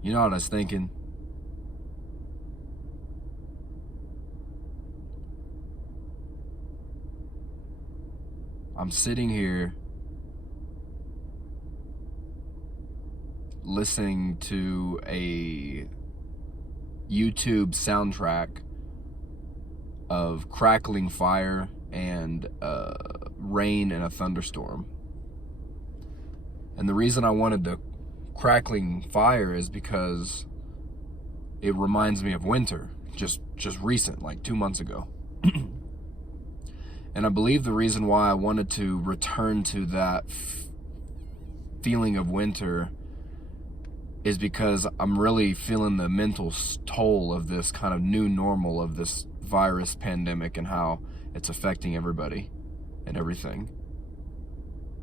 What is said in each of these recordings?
You know what I was thinking? I'm sitting here listening to a YouTube soundtrack of crackling fire and rain and a thunderstorm. And the reason I wanted the crackling fire is because it reminds me of winter, just recent, like 2 months ago. And I believe the reason why I wanted to return to that feeling of winter is because I'm really feeling the mental toll of this kind of new normal of this virus pandemic and how it's affecting everybody and everything.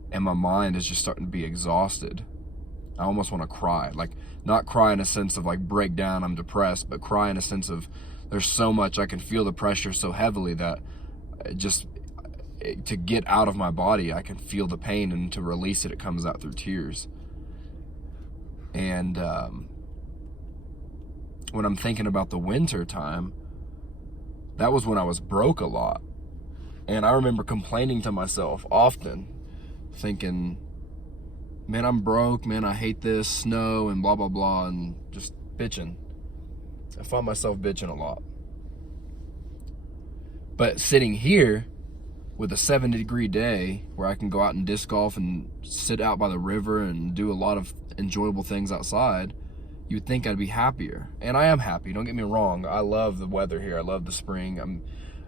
And my mind is just starting to be exhausted. I almost want to cry. Like, not cry in a sense of like break down, I'm depressed, but cry in a sense of there's so much, I can feel the pressure so heavily that to get out of my body, I can feel the pain, and to release it, it comes out through tears. And when I'm thinking about the winter time, that was when I was broke a lot. And I remember complaining to myself often, thinking, man, I'm broke, man, I hate this, snow, and blah, blah, blah, and just bitching. I found myself bitching a lot. But sitting here with a 70-degree day where I can go out and disc golf and sit out by the river and do a lot of enjoyable things outside, you'd think I'd be happier. And I am happy, don't get me wrong. I love the weather here, I love the spring.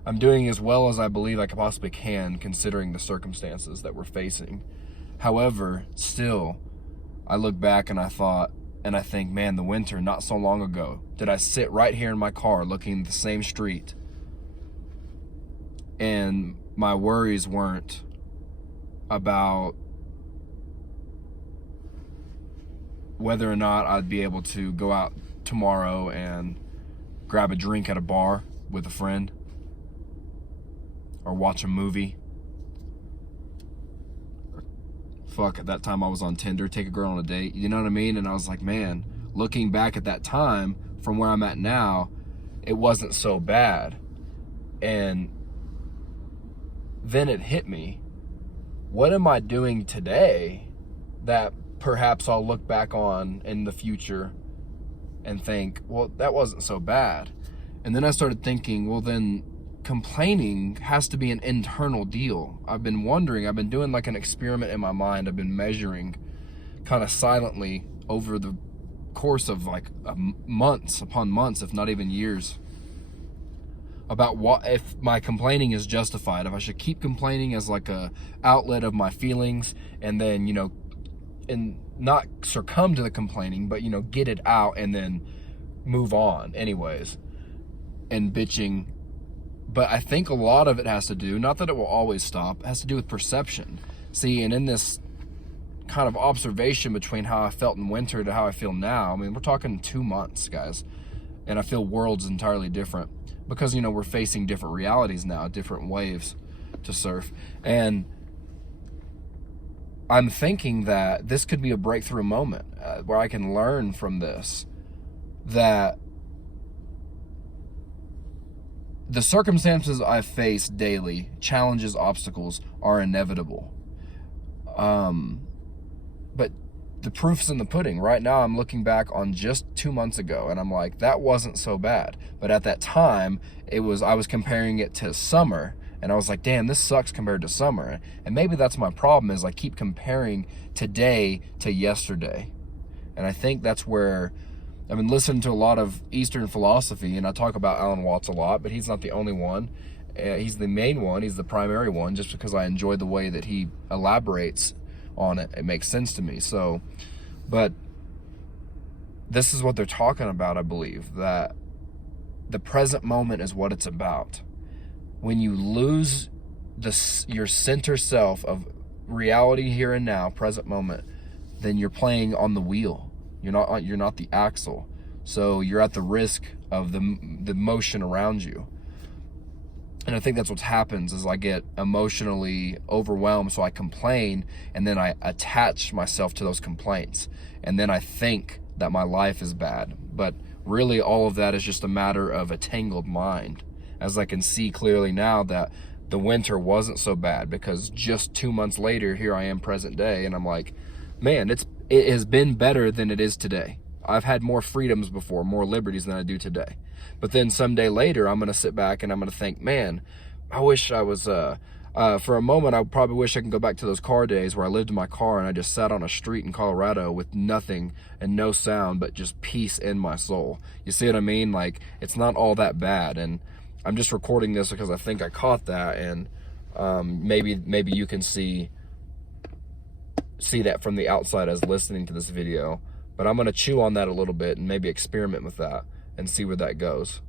I'm doing as well as I believe I possibly can, considering the circumstances that we're facing. However, still, I look back and I think, man, the winter, not so long ago, did I sit right here in my car looking at the same street, and my worries weren't about whether or not I'd be able to go out tomorrow and grab a drink at a bar with a friend or watch a movie. Fuck, at that time I was on Tinder, take a girl on a date, you know what I mean? And I was like, man, looking back at that time from where I'm at now, it wasn't so bad. And then it hit me, what am I doing today that perhaps I'll look back on in the future and think, well, that wasn't so bad. And then I started thinking, well, then complaining has to be an internal deal. I've been wondering, I've been doing like an experiment in my mind. I've been measuring kind of silently over the course of like months upon months, if not even years, about what if my complaining is justified, if I should keep complaining as like a outlet of my feelings, and then, you know, and not succumb to the complaining, but, you know, get it out and then move on anyways, and bitching. But I think a lot of it has to do, not that it will always stop, it has to do with perception. See, and in this kind of observation between how I felt in winter to how I feel now, I mean, we're talking 2 months, guys, and I feel worlds entirely different. Because, you know, we're facing different realities now, different waves to surf. And I'm thinking that this could be a breakthrough moment where I can learn from this, that the circumstances I face daily, challenges, obstacles, are inevitable. But the proof's in the pudding. Right now, I'm looking back on just 2 months ago, and I'm like, that wasn't so bad. But at that time, I was comparing it to summer, and I was like, damn, this sucks compared to summer. And maybe that's my problem, is I keep comparing today to yesterday. And I think that's where I've been listening to a lot of Eastern philosophy, and I talk about Alan Watts a lot, but he's not the only one. He's the main one, he's the primary one, just because I enjoy the way that he elaborates on it. It makes sense to me. So, but this is what they're talking about, I believe, that the present moment is what it's about. When you lose your center self of reality here and now, present moment, then you're playing on the wheel. You're not the axle. So you're at the risk of the motion around you. And I think that's what happens, is I get emotionally overwhelmed, so I complain, and then I attach myself to those complaints. And then I think that my life is bad. But really, all of that is just a matter of a tangled mind. As I can see clearly now that the winter wasn't so bad, because just 2 months later, here I am present day, and I'm like, man, it has been better than it is today. I've had more freedoms before, more liberties than I do today. But then someday later, I'm going to sit back and I'm going to think, man, I wish I was, for a moment, I probably wish I can go back to those car days where I lived in my car and I just sat on a street in Colorado with nothing and no sound, but just peace in my soul. You see what I mean? Like, it's not all that bad. And I'm just recording this because I think I caught that, and maybe you can see that from the outside as listening to this video. But I'm going to chew on that a little bit and maybe experiment with that and see where that goes.